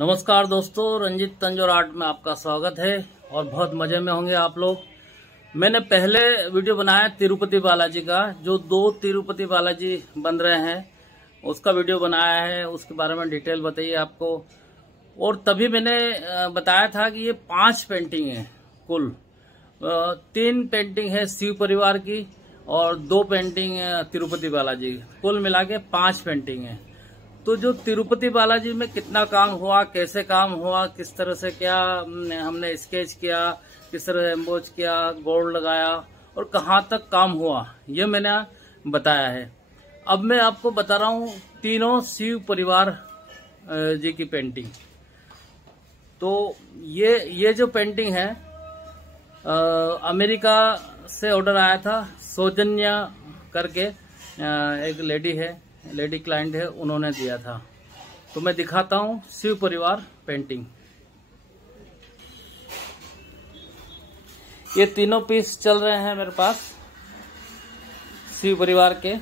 नमस्कार दोस्तों, रंजित तंजौर आर्ट में आपका स्वागत है और बहुत मज़े में होंगे आप लोग। मैंने पहले वीडियो बनाया तिरुपति बालाजी का, जो 2 तिरुपति बालाजी बन रहे हैं उसका वीडियो बनाया है, उसके बारे में डिटेल बताइए आपको। और तभी मैंने बताया था कि ये 5 पेंटिंग है कुल। 3 पेंटिंग है शिव परिवार की और 2 पेंटिंग तिरुपति बालाजी, कुल मिला के 5 पेंटिंग है। तो जो तिरुपति बालाजी में कितना काम हुआ, कैसे काम हुआ, किस तरह से क्या हमने स्केच किया, किस तरह एम्बोज किया, गोल्ड लगाया और कहाँ तक काम हुआ, ये मैंने बताया है। अब मैं आपको बता रहा हूँ तीनों शिव परिवार जी की पेंटिंग। तो ये जो पेंटिंग है अमेरिका से ऑर्डर आया था। सौजन्या करके एक लेडी क्लाइंट है, उन्होंने दिया था। तो मैं दिखाता हूँ शिव परिवार पेंटिंग। ये तीनों पीस चल रहे हैं मेरे पास शिव परिवार के,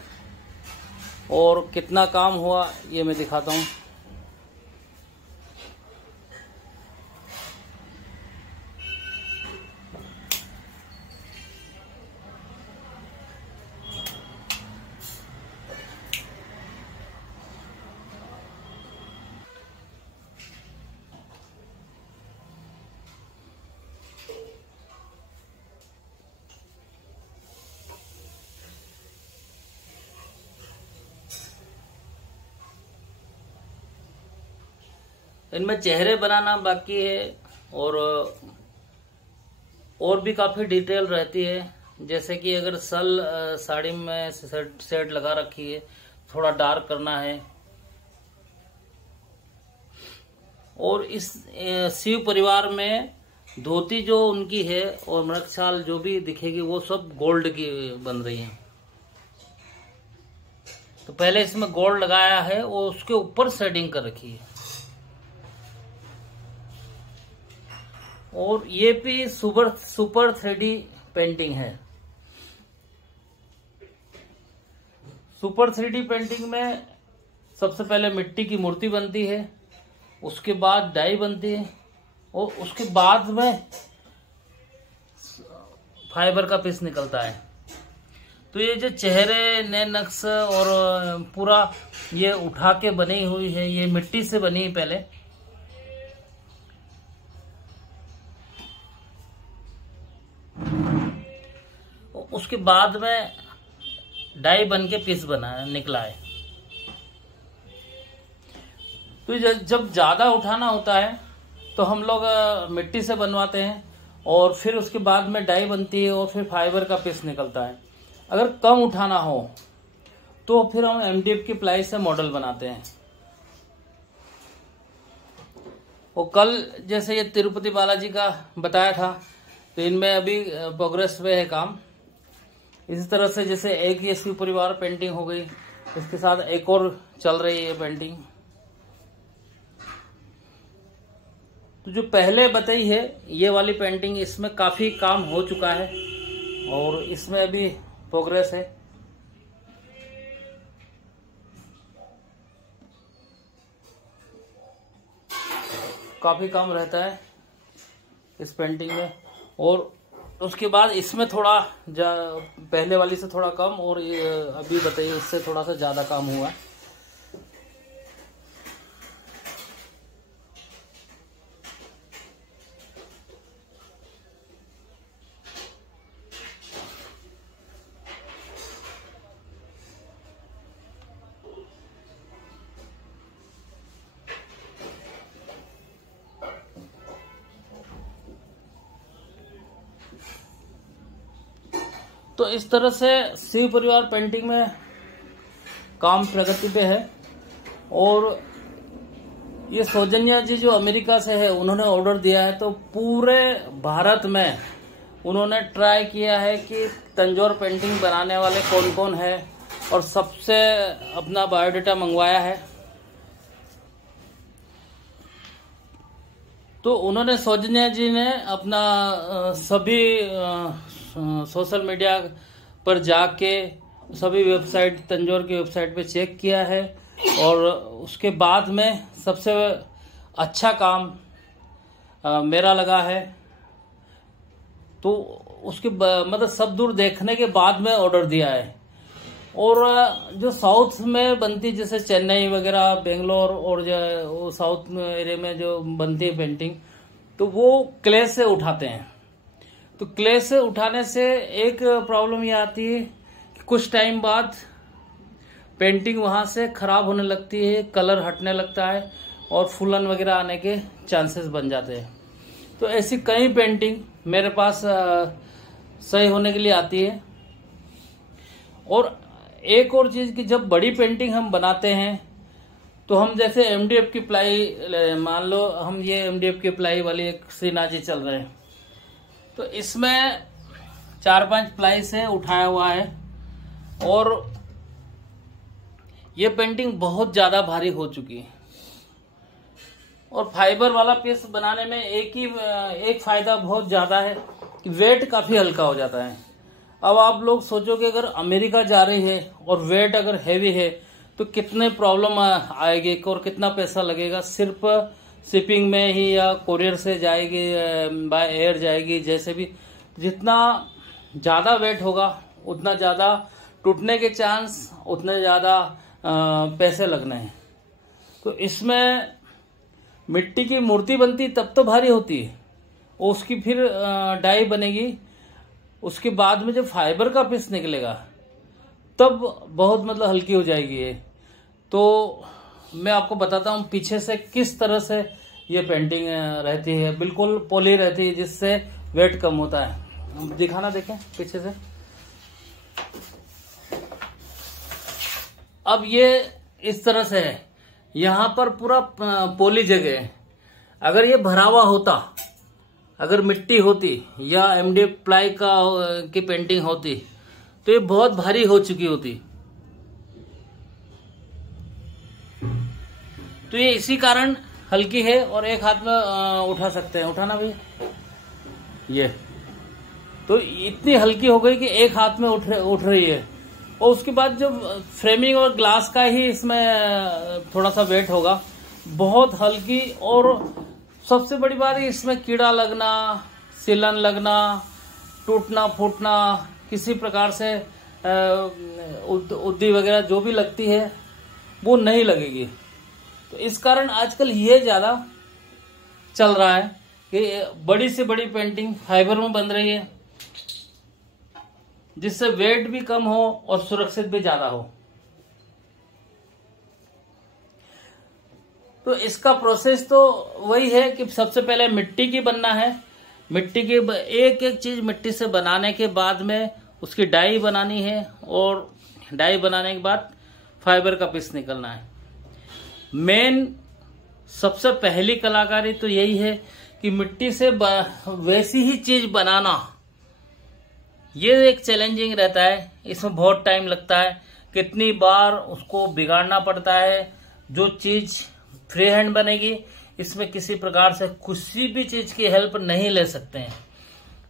और कितना काम हुआ ये मैं दिखाता हूँ। इनमें चेहरे बनाना बाकी है और भी काफी डिटेल रहती है। जैसे कि अगर सल साड़ी में सेट लगा रखी है, थोड़ा डार्क करना है। और इस शिव परिवार में धोती जो उनकी है और मृगशाल जो भी दिखेगी वो सब गोल्ड की बन रही है। तो पहले इसमें गोल्ड लगाया है और उसके ऊपर शेडिंग कर रखी है। और ये भी सुपर 3D पेंटिंग है। सुपर 3D पेंटिंग में सबसे पहले मिट्टी की मूर्ति बनती है, उसके बाद डाई बनती है और उसके बाद में फाइबर का पीस निकलता है। तो ये जो चेहरे, नैन नक्श और पूरा ये उठा के बनी हुई है, ये मिट्टी से बनी है पहले। उसके बाद में डाई बन के पीस निकला है। तो जब ज्यादा उठाना होता है तो हम लोग मिट्टी से बनवाते हैं और फिर उसके बाद में डाई बनती है और फिर फाइबर का पीस निकलता है। अगर कम उठाना हो तो फिर हम MDF की प्लाई से मॉडल बनाते हैं। और कल जैसे ये तिरुपति बालाजी का बताया था, तो इनमें अभी प्रोग्रेस में है काम। इसी तरह से जैसे एक ये शिव परिवार पेंटिंग हो गई, इसके साथ एक और चल रही है पेंटिंग। तो जो पहले बताई है ये वाली पेंटिंग, इसमें काफी काम हो चुका है और इसमें अभी प्रोग्रेस है। काफी काम रहता है इस पेंटिंग में। और उसके बाद इसमें थोड़ा पहले वाली से थोड़ा कम, और ये अभी बताइए उससे थोड़ा सा ज्यादा काम हुआ है। तो इस तरह से शिव परिवार पेंटिंग में काम प्रगति पे है। और ये सौजन्या जी जो अमेरिका से है, उन्होंने ऑर्डर दिया है। तो पूरे भारत में उन्होंने ट्राई किया है कि तंजौर पेंटिंग बनाने वाले कौन कौन है, और सबसे अपना बायोडाटा मंगवाया है। तो उन्होंने, सौजन्या जी ने अपना सभी सोशल मीडिया पर जाके सभी वेबसाइट, तंजौर की वेबसाइट पे चेक किया है। और उसके बाद में सबसे अच्छा काम मेरा लगा है। तो उसके मतलब सब दूर देखने के बाद में ऑर्डर दिया है। और जो साउथ में बनती, जैसे चेन्नई वगैरह, बेंगलोर और जो वो साउथ एरिया में जो बनती है पेंटिंग, तो वो क्ले से उठाते हैं। तो क्ले से उठाने से एक प्रॉब्लम ये आती है कि कुछ टाइम बाद पेंटिंग वहाँ से खराब होने लगती है, कलर हटने लगता है और फूलन वगैरह आने के चांसेस बन जाते हैं। तो ऐसी कई पेंटिंग मेरे पास सही होने के लिए आती है। और एक और चीज़ कि जब बड़ी पेंटिंग हम बनाते हैं तो हम जैसे एमडीएफ की प्लाई, मान लो हम ये एमडीएफ की प्लाई वाली एक श्रीनाथ चल रहे हैं, तो इसमें 4-5 प्लाई से उठाया हुआ है और ये पेंटिंग बहुत ज़्यादा भारी हो चुकी है। और फाइबर वाला पीस बनाने में एक फायदा बहुत ज़्यादा है कि वेट काफ़ी हल्का हो जाता है। अब आप लोग सोचो कि अगर अमेरिका जा रही है और वेट अगर हैवी है तो कितने प्रॉब्लम आएगी और कितना पैसा लगेगा। सिर्फ शिपिंग में ही या कोरियर से जाएगी, बाय एयर जाएगी, जैसे भी जितना ज़्यादा वेट होगा उतना ज़्यादा टूटने के चांस, उतने ज़्यादा पैसे लगने हैं। तो इसमें मिट्टी की मूर्ति बनती तब तो भारी होती है और उसकी फिर डाई बनेगी, उसके बाद में जब फाइबर का पीस निकलेगा तब बहुत मतलब हल्की हो जाएगी ये। तो मैं आपको बताता हूँ पीछे से किस तरह से ये पेंटिंग रहती है, बिल्कुल पोली रहती है जिससे वेट कम होता है। दिखाना, देखें पीछे से। अब ये इस तरह से है, यहाँ पर पूरा पोली जगह है। अगर ये भरा हुआ होता, अगर मिट्टी होती या एमडीएफ प्लाई की पेंटिंग होती तो ये बहुत भारी हो चुकी होती। तो ये इसी कारण हल्की है और एक हाथ में उठा सकते हैं। उठाना भी ये तो इतनी हल्की हो गई कि एक हाथ में उठ रही है। और उसके बाद जब फ्रेमिंग और ग्लास का ही इसमें थोड़ा सा वेट होगा, बहुत हल्की। और सबसे बड़ी बात है इसमें कीड़ा लगना, सिलन लगना, टूटना फूटना, किसी प्रकार से उद्दी वगैरह जो भी लगती है वो नहीं लगेगी। तो इस कारण आजकल ये ज़्यादा चल रहा है कि बड़ी से बड़ी पेंटिंग फाइबर में बन रही है, जिससे वेट भी कम हो और सुरक्षित भी ज़्यादा हो। तो इसका प्रोसेस तो वही है कि सबसे पहले मिट्टी की बनना है। मिट्टी की एक एक चीज़ मिट्टी से बनाने के बाद में उसकी डाई बनानी है और डाई बनाने के बाद फाइबर का पीस निकलना है। मेन सबसे पहली कलाकारी तो यही है कि मिट्टी से वैसी ही चीज़ बनाना, ये एक चैलेंजिंग रहता है। इसमें बहुत टाइम लगता है, कितनी बार उसको बिगाड़ना पड़ता है। जो चीज़ फ्री हैंड बनेगी इसमें किसी प्रकार से किसी भी चीज़ की हेल्प नहीं ले सकते हैं।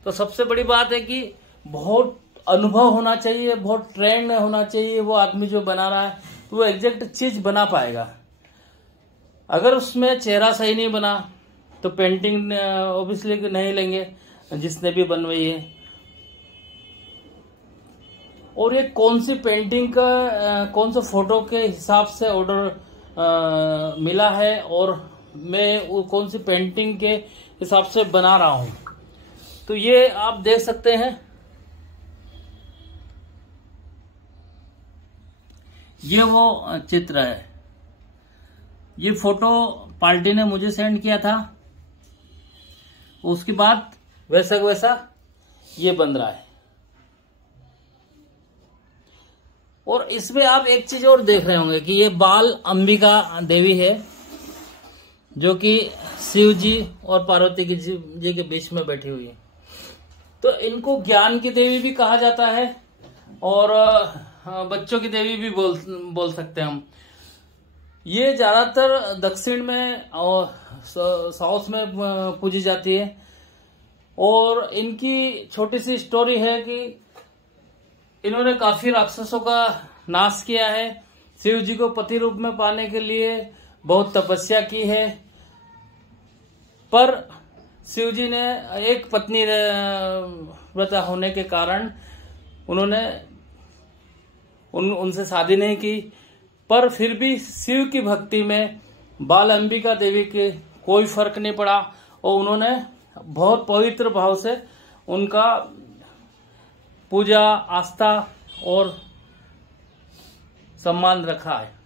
तो सबसे बड़ी बात है कि बहुत अनुभव होना चाहिए, बहुत ट्रेंड होना चाहिए। वो आदमी जो बना रहा है तो वो एग्जैक्ट चीज़ बना पाएगा। अगर उसमें चेहरा सही नहीं बना तो पेंटिंग ऑब्वियसली नहीं लेंगे जिसने भी बनवाई है। और ये कौन सी पेंटिंग का कौन सा फोटो के हिसाब से ऑर्डर मिला है और मैं वो कौन सी पेंटिंग के हिसाब से बना रहा हूं, तो ये आप देख सकते हैं। ये वो चित्र है, ये फोटो पार्टी ने मुझे सेंड किया था। उसके बाद वैसा वैसा ये बन रहा है। और इसमें आप एक चीज और देख रहे होंगे कि ये बाल अंबिका देवी है, जो कि शिव जी और पार्वती जी के बीच में बैठी हुई है। तो इनको ज्ञान की देवी भी कहा जाता है और बच्चों की देवी भी बोल सकते हैं हम। ये ज्यादातर दक्षिण में और साउथ में पूजी जाती है। और इनकी छोटी सी स्टोरी है कि इन्होंने काफी राक्षसों का नाश किया है। शिव जी को पति रूप में पाने के लिए बहुत तपस्या की है पर शिव जी ने एक पत्नी व्रता होने के कारण उन्होंने उनसे शादी नहीं की, पर फिर भी शिव की भक्ति में बाल अंबिका देवी के कोई फर्क नहीं पड़ा और उन्होंने बहुत पवित्र भाव से उनका पूजा, आस्था और सम्मान रखा है।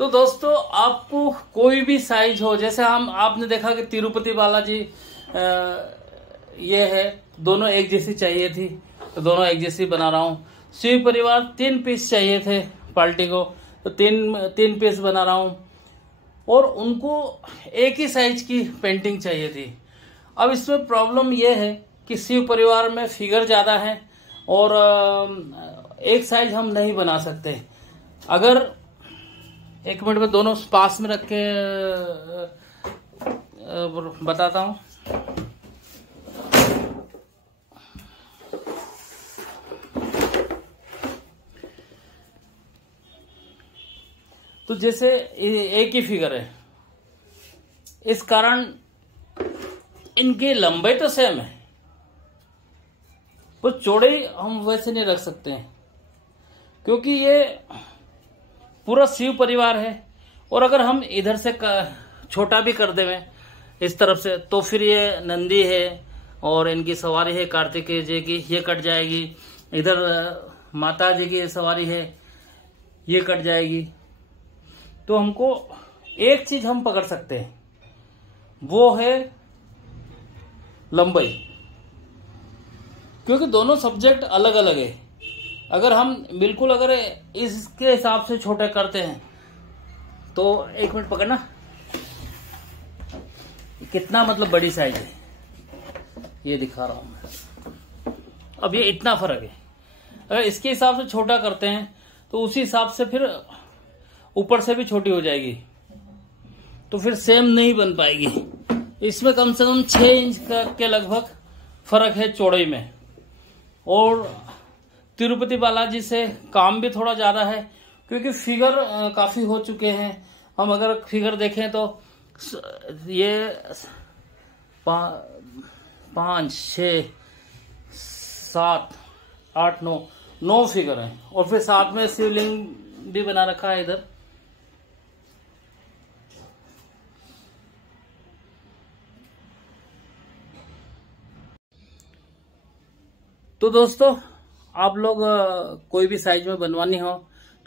तो दोस्तों, आपको कोई भी साइज हो, जैसे आपने देखा कि तिरुपति बालाजी ये है, दोनों एक जैसी चाहिए थी तो दोनों एक जैसी बना रहा हूँ। शिव परिवार 3 पीस चाहिए थे पार्टी को, तो तीन पीस बना रहा हूँ और उनको एक ही साइज की पेंटिंग चाहिए थी। अब इसमें प्रॉब्लम यह है कि शिव परिवार में फिगर ज़्यादा है और एक साइज हम नहीं बना सकते। अगर 1 मिनट में दोनों पास में रख के बताता हूँ। तो जैसे एक ही फिगर है, इस कारण इनकी लंबाई तो सेम है, पर चौड़ाई हम वैसे नहीं रख सकते हैं क्योंकि ये पूरा शिव परिवार है। और अगर हम इधर से छोटा भी कर देवें इस तरफ से, तो फिर ये नंदी है और इनकी सवारी है कार्तिकेय जी की, ये कट जाएगी। इधर माता जी की सवारी है, ये कट जाएगी। तो हमको एक चीज हम पकड़ सकते हैं, वो है लंबाई, क्योंकि दोनों सब्जेक्ट अलग अलग है। अगर हम बिल्कुल अगर इसके हिसाब से छोटे करते हैं तो 1 मिनट पकड़ना, कितना मतलब बड़ी साइज है ये दिखा रहा हूं मैं। अब ये इतना फर्क है, अगर इसके हिसाब से छोटा करते हैं तो उसी हिसाब से फिर ऊपर से भी छोटी हो जाएगी, तो फिर सेम नहीं बन पाएगी। इसमें कम से कम 6 इंच के लगभग फर्क है चौड़ाई में। और तिरुपति बालाजी से काम भी थोड़ा ज्यादा है क्योंकि फिगर काफी हो चुके हैं। हम अगर फिगर देखें तो ये 5, 6, 7, 8, 9 फिगर है और फिर साथ में शिवलिंग भी बना रखा है इधर। तो दोस्तों, आप लोग कोई भी साइज में बनवानी हो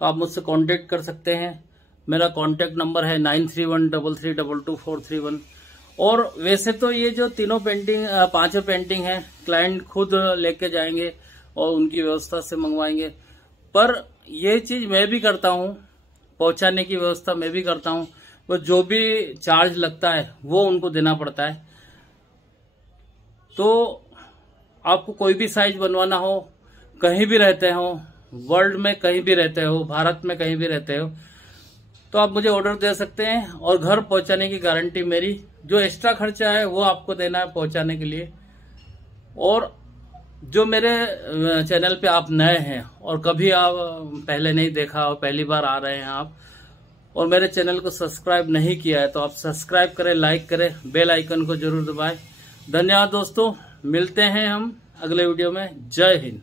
तो आप मुझसे कांटेक्ट कर सकते हैं। मेरा कांटेक्ट नंबर है 9313322431। और वैसे तो ये जो तीनों पेंटिंग 5 पेंटिंग है क्लाइंट खुद लेके जाएंगे और उनकी व्यवस्था से मंगवाएंगे, पर ये चीज मैं भी करता हूँ, पहुंचाने की व्यवस्था मैं भी करता हूँ। वो जो भी चार्ज लगता है वो उनको देना पड़ता है। तो आपको कोई भी साइज बनवाना हो, कहीं भी रहते हो, वर्ल्ड में कहीं भी रहते हो, भारत में कहीं भी रहते हो, तो आप मुझे ऑर्डर दे सकते हैं और घर पहुंचाने की गारंटी मेरी। जो एक्स्ट्रा खर्चा है वो आपको देना है पहुंचाने के लिए। और जो मेरे चैनल पे आप नए हैं और कभी आप पहले नहीं देखा और पहली बार आ रहे हैं आप और मेरे चैनल को सब्सक्राइब नहीं किया है, तो आप सब्सक्राइब करें, लाइक करें, बेल आइकन को जरूर दबाएं। धन्यवाद दोस्तों, मिलते हैं हम अगले वीडियो में। जय हिंद।